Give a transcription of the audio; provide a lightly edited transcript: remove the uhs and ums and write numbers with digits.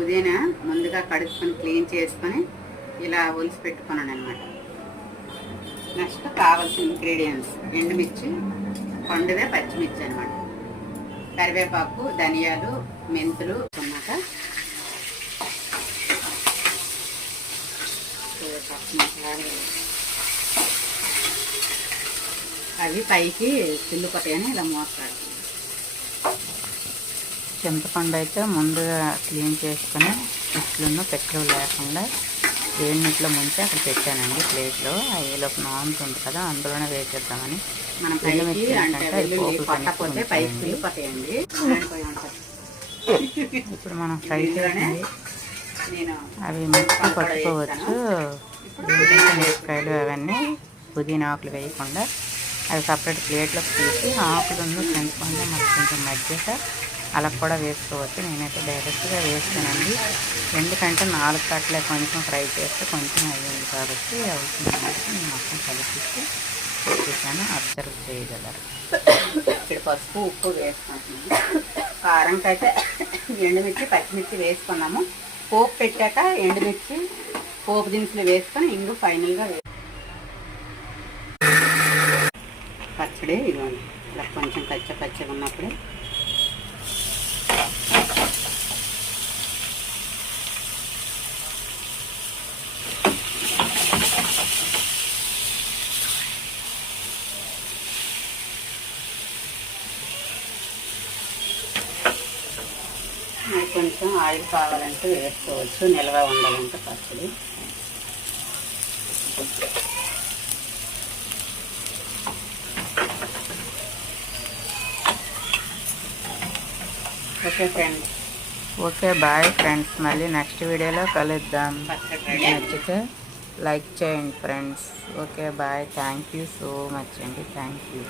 పుదీనా ముందుగా కడుక్కొని క్లీన్ చేసుకొని ఇలా ఒలిసి పెట్టుకున్నాను అనమాట. నెక్స్ట్ కావాల్సిన ఇంగ్రీడియంట్స్ ఎండుమిర్చి, పండుగ పచ్చిమిర్చి అనమాట, కరివేపాకు, ధనియాలు, మెంతులు అన్నమాట. అవి పైకి చిల్లుపోతాయని ఇలా మోస్తాడు. చింతపండు అయితే ముందుగా క్లీన్ చేసుకుని ఇట్లను పెట్లు లేకుండా వేడి నీటిలో ముంచి అక్కడ పెట్టానండి ప్లేట్లో. అయ్యేలోపు నానుతుంది కదా, అందులోనే వేసేద్దామని. మనం పట్టకపోతే పైకి చిల్లిపోతాయండి. ఇప్పుడు మనం ఫ్రై చేసింది అవి మిక్సీ పట్టుకోవచ్చు. మిరపకాయలు అవన్నీ పుదీనా ఆకులు వేయకుండా అవి సపరేట్ ప్లేట్లోకి తీసి ఆకులను చింతపండు మరి కొంచెం మధ్యగా అలా కూడా వేసుకోవచ్చు. నేనైతే డైరెక్ట్గా వేస్తానండి, ఎందుకంటే 4 కట్లే కొంచెం ఫ్రై చేస్తే కొంచెం అయ్యింది కాబట్టి అవుతుందండి. నేను మొత్తం కలిపి వేసాను, అబ్జర్వ్ చేయగలరు. ఇక్కడ పసుపు, ఉప్పు వేసుకుంటున్నాము. కారంకైతే ఎండుమిర్చి, పచ్చిమిర్చి వేసుకున్నాము. పోపు పెట్టాక ఎండుమిర్చి, పోపు దినుసులు వేసుకొని ఇంగు ఫైనల్గా పచ్చడి ఇదిగోండి. ఇలా కొంచెం పచ్చగా ఉన్నప్పుడే కొంచెం ఆయిల్ కావాలంటే వేసుకోవచ్చు, నిల్వ ఉండాలంటే పచ్చడి. Okay friends, okay bye friends, మళ్ళీ నెక్స్ట్ వీడియోలో కలుద్దాం. నచ్చితే లైక్ చేయండి friends. Okay bye, thank you so much అండి, థ్యాంక్ యూ.